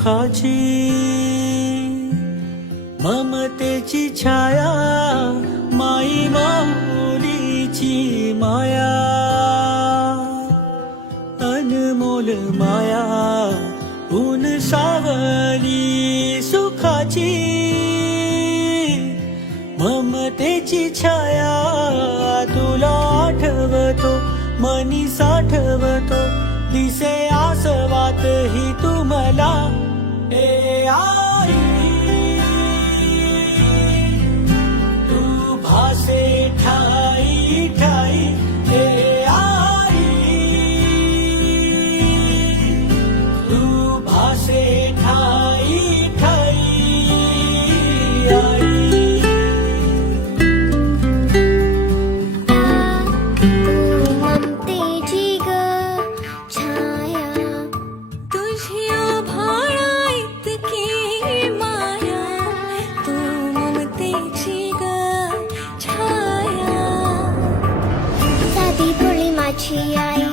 सुखाची ममतेची छाया माई माऊलीची माया अनमोल माया ऊन सावली सुखाची ममतेची छाया तुला आठवतो मनी साठवतो दिसे आसवात ही तुम्हाला ए आई तू भासे ठाई ठाई ए आई तू भासे ठाई ठाई आई साधी भोळी माझी आई